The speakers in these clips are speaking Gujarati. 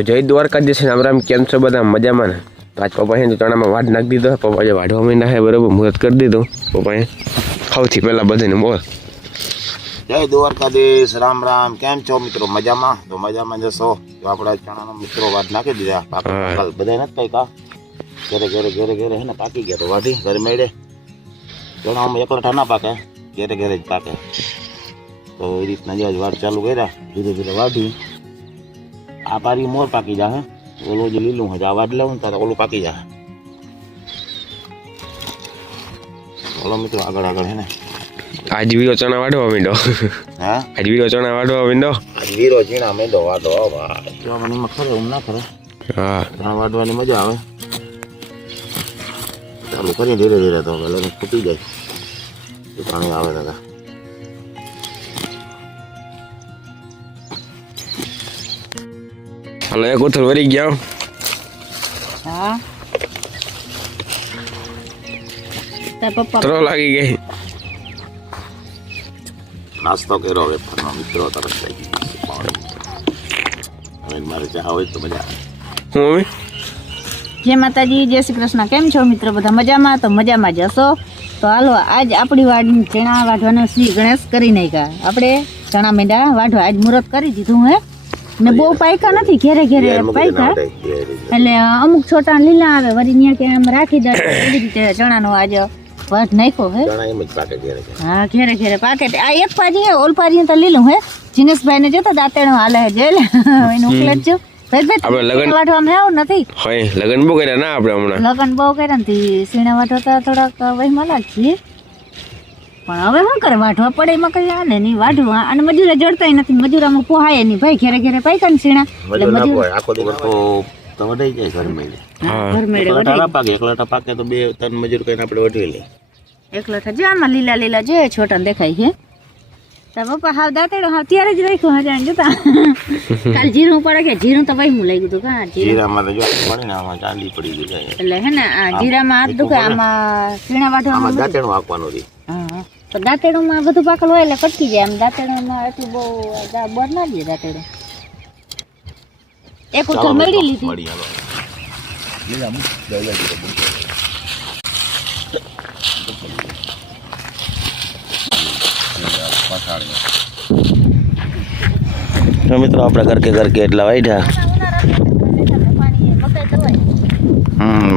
તો જય દ્વારકાધીશ, રામ રામ. કેમ છો બધા? મજામાં ને? તો આજ પપ્પાએ ચણામાં વાઢ નાખી દીધો. પપ્પાએ વાઢવા મહિના છે બરાબર, મુહૂર્ત કરી દીધું. પપ્પાએ સૌથી પહેલાં બધાને બોલ જય દ્વારકાધીશ, રામ રામ. કેમ છો મિત્રો? મજામાં? તો મજામાં જશો તો આપણા ચણાનો મિત્રો વાઢ નાખી દીધા. બધા નથી કઈ કા ઘરે ઘરે ઘરે ઘરે હે ને પાકી ગયા તો વાઢી ઘરે મેળે. ચણામાં એકલઠા ના પાકે, ઘરે ઘરે જ પાકે. તો એ રીતના જ વાઢ ચાલુ કર્યા, ધીરે ધીરે વાઢી. આ પારી મોર પાકી જાય, ઓલું જે લીલું હોય આ વાઢ લેવું તારે ઓલું પાકી જાય. ઓલો મિત્રો આગળ આગળ હે ને આજ વીરો ચણા વાઢવા માંડો. હા, આજ વીરો ચણા વાઢવા માંડો. આજ વીરો ઝીણા મેંદો વાઢો. ભાઈ જોવાની એમાં ખરે હું ના ખરે. હા, ચણા વાઢવાની મજા આવે. ચાલુ કરીએ ધીરે ધીરે તો લગન ફૂટી જાય તો પાણી આવે દાદા. હાલો, એક ઉથલ વરી ગયા. હા તાર પપ્પા તરો લાગી ગઈ. નાસ્તો કર્યો વેફરનો મિત્રો તરત લાગી ગયો. હવે મારે ચા હોય તો મજા આવે. હું મમ્મી જય માતાજી, જય શ્રી કૃષ્ણ. કેમ છો મિત્રો? બધા મજામાં? તો મજામાં જ હશો. તો હાલો, આજ આપણી વાડી ચણા વાઢવાનો શ્રી ગણેશ કરી નાખ્યા. આપણે ચણા મેંડા વાઢવા આજ મુહૂર્ત કરી દીધું હે ને. બહુ પાયકા નથી, ઘેરે ઘેરે પાયકા. એટલે અમુક છોટા લીલા આવે વરી ન્યા કે આમ રાખી દે. એવી રીતે ચણાનો આજ વાઢ નાખ્યો હે. ચણા એમ જ પાકે ઘેરે ઘેરે. હા, ઘેરે ઘેરે પાકે. આ એક પાજી હે, ઓલ પાજી તો લીલું હે. જીનેશભાઈ ને જોતા દાંતેણો હાલે હે જેલ એનું ઉકલે જ જો. આપણે લગન વાઢવામાં આવું નથી. હોય લગન બહુ કર્યા ના આપણે હમણાં. લગન બહુ કર્યા ને સીણા વાઢવા થોડાક વહીમાં લાગીએ. પણ હવે શું કરે, વાઢવા પડે એમાં કઈ હાલે નહીં. વાઢવા અને મજૂરે જડતાય નથી, મજૂરામાં પોહાય નહીં ભાઈ. ઘેરે ઘેરે પાક્યા ને સીણા એટલે મજૂર આખો દિવસ તો વઢાઈ જાય ઘર મેળે. ઘર મેળે એકલાટા પાકે, એકલાટા પાકે તો 2-3 મજૂર કઈને આપણે વઢવી લઈએ. એકલા જે આમાં લીલા લીલા જે છોટા દેખાય છે. તાર પપ્પા હાવ દાંતેડો હાવ ત્યારે જ રાખ્યો હજાર જોતા. કાલ જીરું પડે કે જીરું તો ભાઈ હું લઈ ગયું કા જીરામાં તો જો પડે ને આમાં ચાંદી પડી ગઈ જાય. એટલે હે ને આ જીરામાં હાથ દુખે, આમાં સીણા વાઢવામાં દાંતેણું આપવાનું રહી. હા, તો દાંતેડુંમાં બધું પાકલ હોય એટલે કટકી જાય. આમ દાંતેડુંમાં એટલું બહુ બર ના દે દાંતેડું. એક ઉથલ મેળી લીધી. મળી હાલો લીલા મુક જઈ જાય મિત્રો આપણે ઘર કે એટલા વાઢ્યા.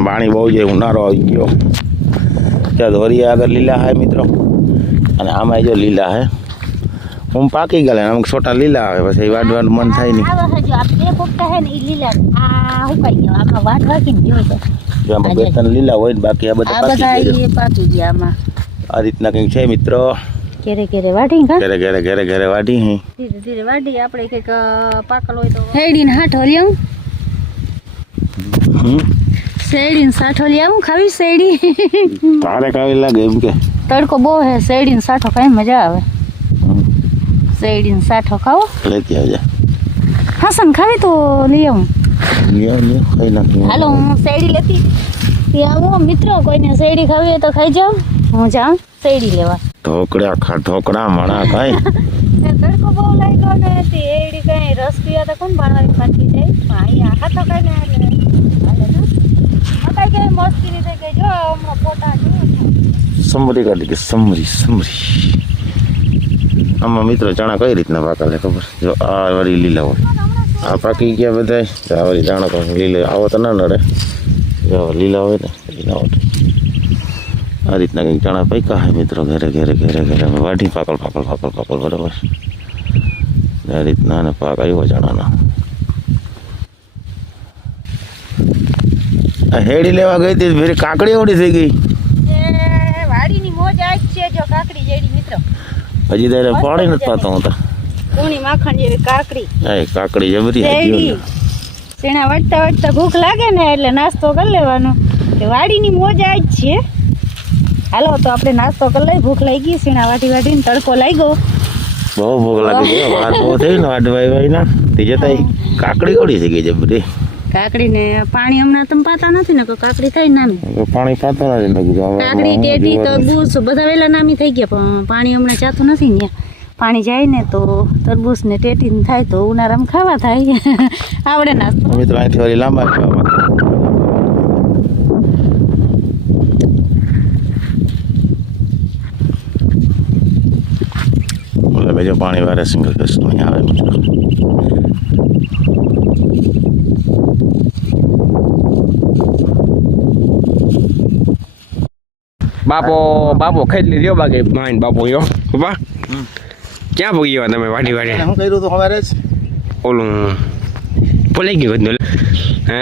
પાણી બહુ છે, ઉનાળો આવી ગયો. ત્યાં ધોરીએ આગળ લીલા હે મિત્રો, અને આમાં જો લીલા હે. હું પાકી ગયા, અમુક છોટા લીલા આવે પછી વાઢવાનું મન થાય નહીં. જો આમાં 2-3 લીલા હોય ને બાકી આ બધા પાકી ગયા. આ રીતના કંઈક છે મિત્રો. ઘેરે ઘેરે વાઢી કા ઘરે ઘરે ઘરે ઘરે વાઢી હે. ધીરે ધીરે વાઢી. આપણે કઈક પાકલ હોય તો શેરડીને હાઠો લેવું. શેરડીને સાઠો લેવું ખાવી. શેરડી તારે કાવી લાગે એમ કે તડકો બહુ હે. શેરડીને સાઠો ખાઈ મજા આવે. શેરડીને સાઠો ખાવો લેતી આવજે. હસન ખાવી તો લઈ આવું. લ્યો લ્યો ખાઈ નાખી. હાલો, હું શેરડી લેતી આવો. મિત્રો કોઈને શેરડી ખાવી હોય તો ખાઈ જાઓ. હું જાઉં શેરડી લેવા. ઢોકળા ખા ઢોકળા મણા ખાય. તડકો બહુ લાગ્યો ને શેરડી કઈ રસ પીવા તો કોણ ભણવાની પાછી જાય. અહીંયા હાથો કઈ ને હાલે ને કઈ કઈ મસ્તી ની થઈ ગઈ. જો હમણાં ફોટા સમરી કાઢી કે સમરી સમરી. આમાં મિત્રો ચણા કઈ રીતના પાકા ખબર? જો આ વાળી લીલા હોય, આ પાકી ગયા બધા. આ વાળી ચણા તો લીલા આવો તો ના નડે. જો લીલા હોય ને લીલા હોય. આ રીતના કંઈક ચણા પાક્યા હોય મિત્રો. ઘરે ઘરે ઘરે ઘરે વાઢી પાકલ પાકલ પાકલ પાકલ બરાબર. આ રીતના અને પાક આવ્યો ચણાનો. હેડી લેવા ગઈ હતી ફેરી કાકડી ઓડી થઈ ગઈ. વાડીની મોજ આજ છે. જો કાકડી જેડી મિત્રો હજી તો પાણી નથી પાતો હું તો. કુણી માખણ જેવી કાકડી. એ કાકડી જબરી સીણા વટતા વટતા ભૂખ લાગે ને એટલે નાસ્તો કરી લેવાનો. વાડીની મોજ આજ છે. હાલો તો આપણે નાસ્તો કરી લઈ. ભૂખ લાગી, સીણા વાટી વાટીને તડકો લાગ્યો. બહુ ભૂખ લાગી. વાર બહુ થઈ ને વાટવાઈ વાઈ ના તે જતા કાકડી ઓડી થઈ ગઈ જબરી. કાકડી ને પાણી હમણાં તમે પાતા નથી ને કાકડી થાય નામી. પાણી પાતો નથી. કાકડી ટેટી તરબૂચ બધા વેલા નામી થઈ ગયા પણ પાણી હમણાં ચાતું નથી ને. પાણી જાય ને તો તરબૂચ ને ટેટીને થાય તો ઉનાળામાં ખાવા થાય આવડે નાસ્તો. મિત્રો અહીંથી વળી લાંબા ખાવા બોલે બીજો પાણી વારે સિંગલ કસ્ટમ અહીં આવે મિત્રો. બાપો ખાઈ લીધો બાકી માઇન બાપો યો પપ્પા ક્યાં ભૂગી ગયા તમે વાડી વાડી શું કર્યું હતું સવારે જ ઓલું ભૂલાઈ ગયું બધું હે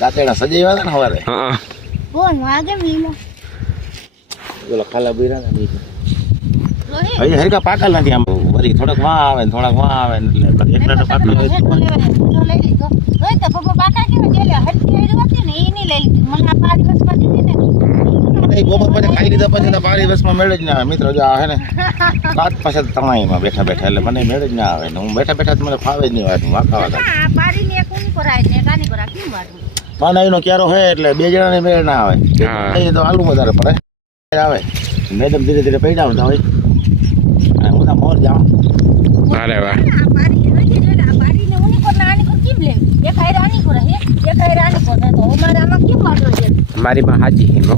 દાંતેડા સજાવ્યા હતા ને સવારે. હા કોણ વાગે મીલો બોલો ખાલા બીરા ને હજી હરકા પાકલ નથી આમ વળી થોડાક વાં આવે ને થોડાક વાં આવે ને એટલે એકલા તો પાકલ હોય. નહીં, બપોર પછી ખાઈ લીધા પછી તો પારી બસમાં મેળ જ ના આવે મિત્રો. જો આ હે ને કાચ પાસે તણાઈમાં બેઠા બેઠા એટલે મને મેળ જ ના આવે ને હું બેઠા બેઠા જ મને ફાવે જ નહીં વાત વાંકાવા મને એનો ક્યારો હોય એટલે બે જણાને મેળ ના આવે. હા. એ તો આલુ વધારે પડે આવે મેડમ ધીરે ધીરે પૈડા આવતા હોય અને હું મોર જાઉં. અરે વાહ મારી માં હાજી હિમો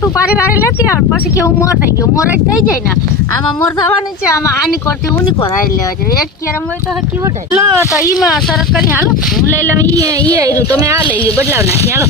તું પારી વારી લેતી આવ પછી કે હું મોર થઈ ગયો મોર જ થઈ જાય ને આમાં મોર થવાનું છે આમાં આની કરતી ઉની કોર હાઈ લેવા છે એક કેરમ હોય તો હકી વઢાય લો તો ઈમાં શરત કરી હાલો હું લઈ લઉં ઈ આયરું તમે આ લઈ લ્યો બદલાવ નાખી હાલો